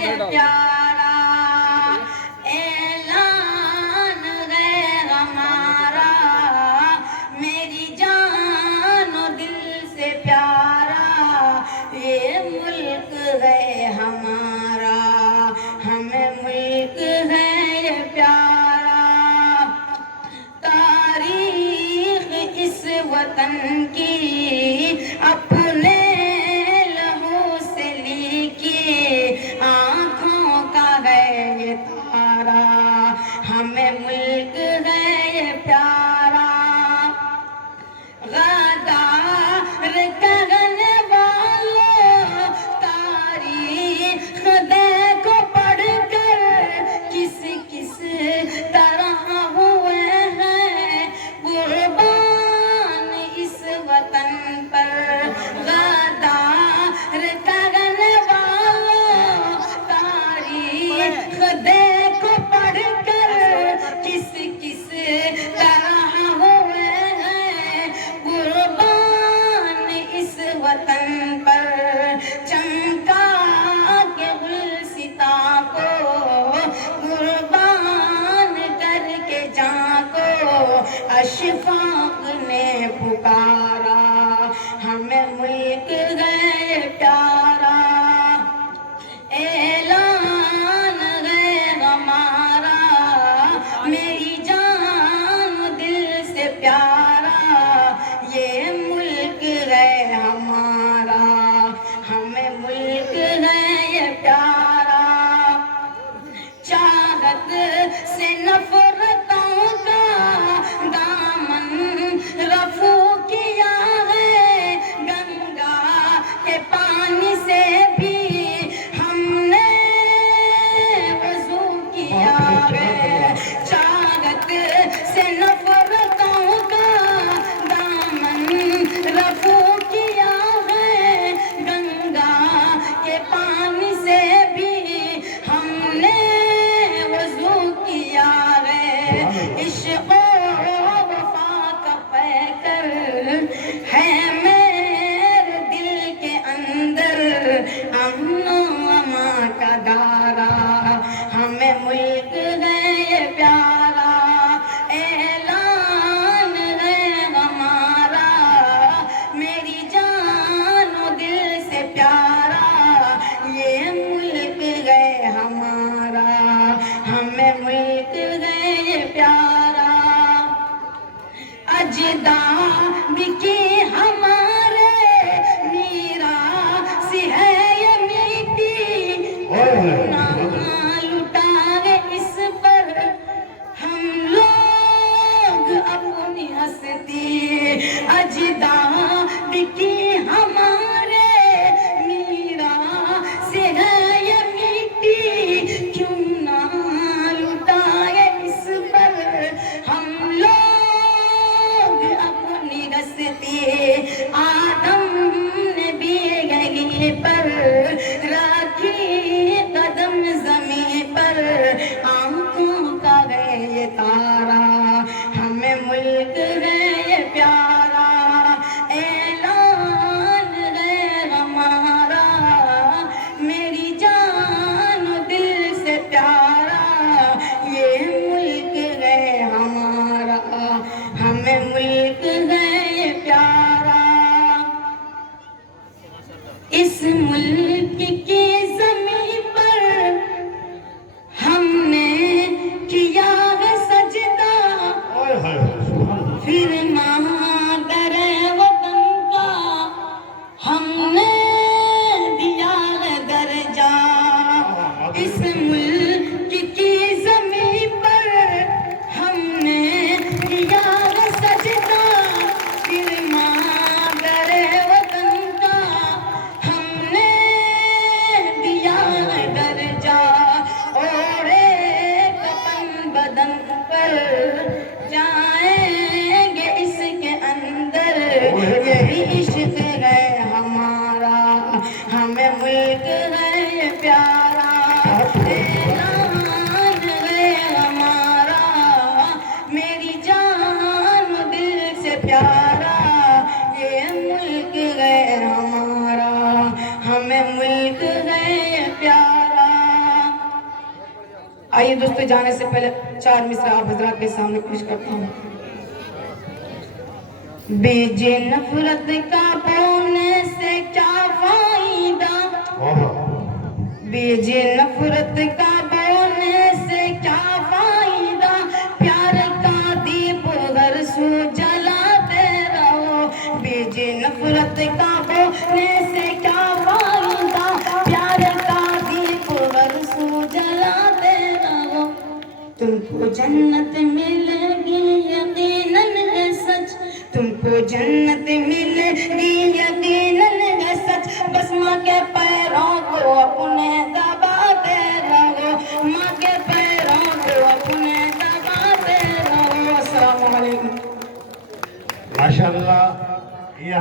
یہ پیارا اعلان ہے ہمارا، میری جان و دل سے پیارا یہ ملک ہے ہمارا، ہمیں ملک ہے یہ پیارا۔ تاریخ اس وطن کی اپنے لہو سے لکھی، آنکھوں کا ہے یہ تارا، ہمیں ملک ہے یہ پیارا۔ غدار کرنے والوں تاریخ دیکھو پڑھ کر، کس کس طرح ہوئے ہیں قربان اس وطن پر۔ غدار کرنے والوں تاریخ دیکھو پڑھ کر، کس کس طرح ہوئے ہیں قربان اس وطن پر۔ چمکا کے گلستاں کو قربان کر کے جاں کو اشفاق نے پکارا، ہمیں ملک ہے پیارا۔ اعلان ہے ہمارا، میری جان دل سے پیارا یہ ملک ہے ہمارا، ہمیں ملک ہے یہ پیارا۔ چاہت سے نفرتوں کا دامن رفو کیا ہے، گنگا کے پانی سے بھی ہم نے وضو کیا ہے۔ چاہت سے نفرتوں کا دامن رفو کیا ہے، گنگا کے پانی سے بھی ہم نے وضو کیا ہے۔ عشق و وفا کا پیکر ہے میرے دل کے اندر، امن و امان کا دارا، ہمیں ملک ہے یہ پیارا۔ اعلان ہے ہمارا، میری جان و دل سے پیارا یہ ملک ہے ہمارا، ہمیں ملک ہے یہ پیارا۔ اجداد کی ہمارے میراث ہے یہ میٹھی، نہ لٹائے اس پر ہم لوگ اپنی ہستی۔ اجداد کی ہمارے میراث ہے یہ میٹھی، کیوں نہ لٹائے اس پر ہم لوگ اپنی ہستی۔ آدم نے بھی یہیں پر رکھی قدم زمین پر، آنکھوں کا ہے یہ تارا، ہمیں ملک ہے یہ پیارا۔ اعلان ہے ہمارا، میری جان و دل سے پیارا یہ ملک ہے ہمارا، ہمیں ملک ہے یہ پیارا۔ اس ملک کی زمین پر ہم نے کیا ہے سجدہ، پھر مادر وطن کا ہم نے دیا ہے درجہ۔ اس ملک کی زمین پر ہم نے کیا ہے سجدہ، پھر مادر وطن کا ہم نے دیا ہے درجہ۔ اوڑے کفن بدن پر جائیں گے اس کے اندر، یہی عشق ہے ہمارا، ہمیں ملک ہے پیارا۔ آئیے دوستو جانے سے پہلے 4 مصرع آپ حضرات کے سامنے پیش کرتا ہوں. بیج نفرت کا بونے سے کیا فائدہ، بیج نفرت کا بونے سے کیا فائدہ، پیار کا دیپ گھر سو جلاتے رہو. بیج نفرت کا بونے سے کیا فائدہ، پیار کا دیپ گھر سو جلاتے رہو. تم کو جنت ملے گی یقیناً ہے سچ، تم کو جنت ملے گی یقیناً ہے سچ، بس ماں کے پیروں کو اپنے دباتے رہو، ماں کے پیروں کو اپنے دباتے رہو. السلام علیکم. ماشاءاللہ. یہ